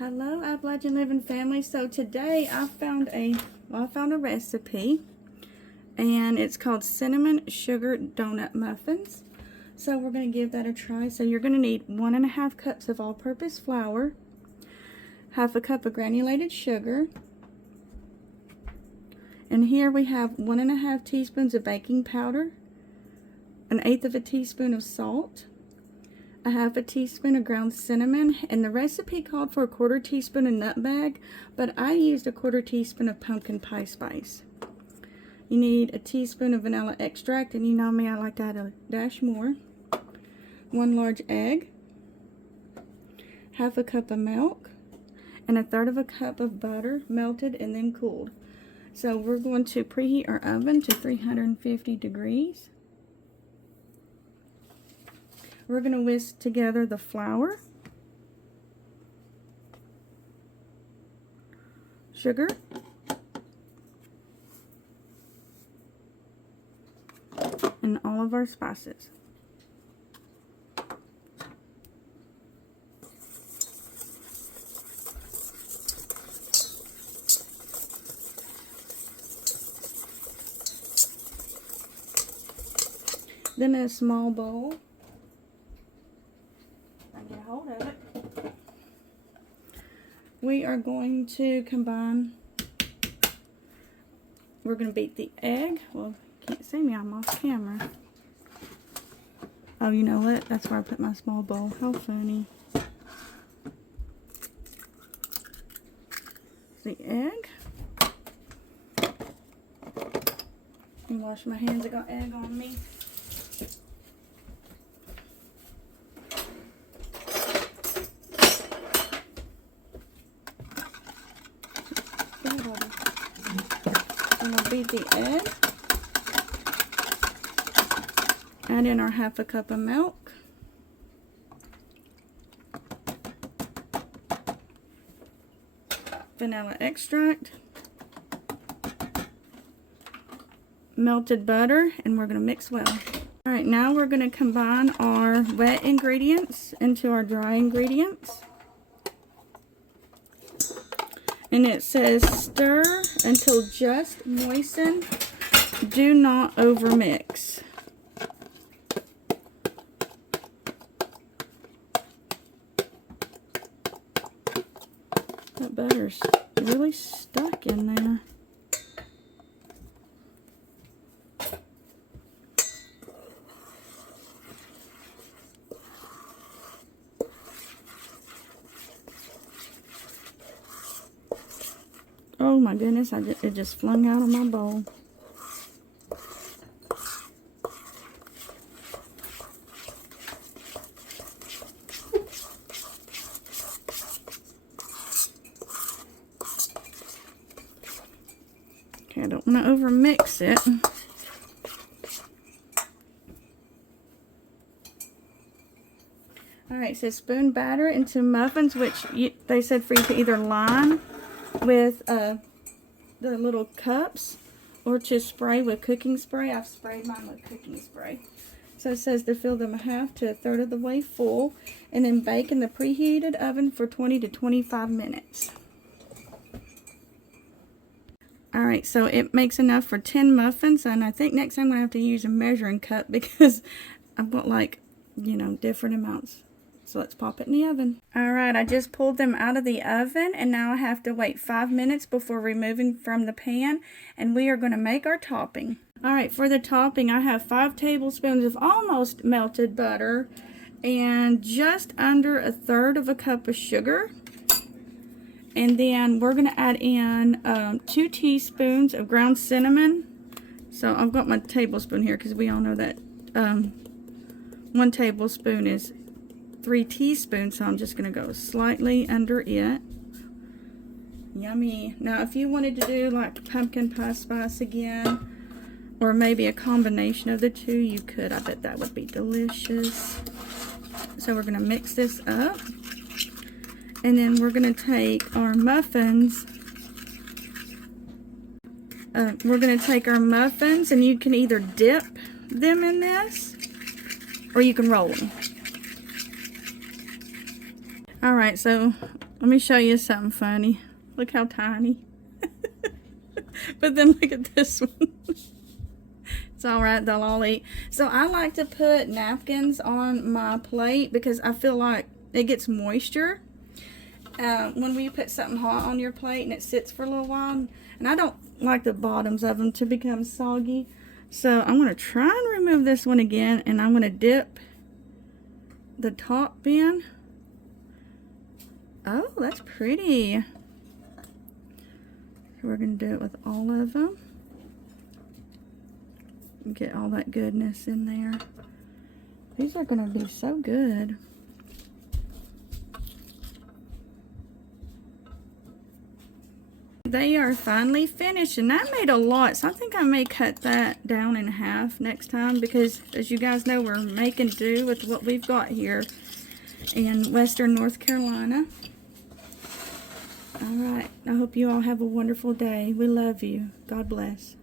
Hello, Appalachian Living family. So today I found a recipe, and it's called cinnamon sugar donut muffins. So we're going to give that a try. So you're going to need 1.5 cups of all-purpose flour, half a cup of granulated sugar, and here we have 1.5 teaspoons of baking powder, 1/8 teaspoon of salt, 1/2 teaspoon of ground cinnamon, and the recipe called for 1/4 teaspoon of nutmeg, but I used 1/4 teaspoon of pumpkin pie spice. You need a teaspoon of vanilla extract, and you know me, I like to add a dash more. 1 large egg, 1/2 cup of milk, and 1/3 cup of butter, melted and then cooled. So we're going to preheat our oven to 350 degrees. We're going to whisk together the flour, sugar, and all of our spices. Then in a small bowl, get a hold of it, we are going to combine, we're going to beat the egg. Well, you can't see me, I'm off camera. Oh, you know what? That's where I put my small bowl. How funny. The egg. And wash my hands, I got egg on me. I'm going to beat the egg, add in our 1/2 cup of milk, vanilla extract, melted butter, and we're going to mix well. Alright, now we're going to combine our wet ingredients into our dry ingredients. And it says stir until just moisten. Do not overmix. That butter's really stuck in there. Oh my goodness, it just flung out of my bowl. Okay, I don't want to overmix it. Alright, so spoon batter into muffins, which they said for you to either line with the little cups or to spray with cooking spray. I've sprayed mine with cooking spray. So it says to fill them 1/2 to 1/3 of the way full, and then bake in the preheated oven for 20 to 25 minutes. Alright, so it makes enough for 10 muffins, and I think next time I'm going to have to use a measuring cup because I've got, like, you know, different amounts. So let's pop it in the oven. Alright, I just pulled them out of the oven, and now I have to wait 5 minutes before removing from the pan, and we are going to make our topping. Alright, for the topping, I have 5 tablespoons of almost melted butter and just under 1/3 cup of sugar. And then we're going to add in 2 teaspoons of ground cinnamon. So I've got my tablespoon here because we all know that 1 tablespoon is 3 teaspoons, so I'm just going to go slightly under it. Yummy. Now, if you wanted to do like pumpkin pie spice again, or maybe a combination of the two, you could. I bet that would be delicious. So we're going to mix this up. And then we're going to take our muffins. And you can either dip them in this, or you can roll them. Alright, so Let me show you something funny. Look how tiny. But then look at this one. It's alright, they'll all eat. So I like to put napkins on my plate because I feel like it gets moisture when we put something hot on your plate and it sits for a little while. And I don't like the bottoms of them to become soggy. So I'm going to try and remove this one again, and I'm going to dip the top in. Oh, that's pretty. So we're going to do it with all of them. Get all that goodness in there. These are going to be so good. They are finally finished, and that made a lot, so I think I may cut that down in half next time because, as you guys know, we're making do with what we've got here in Western North Carolina. All right, I hope you all have a wonderful day. We love you. God bless.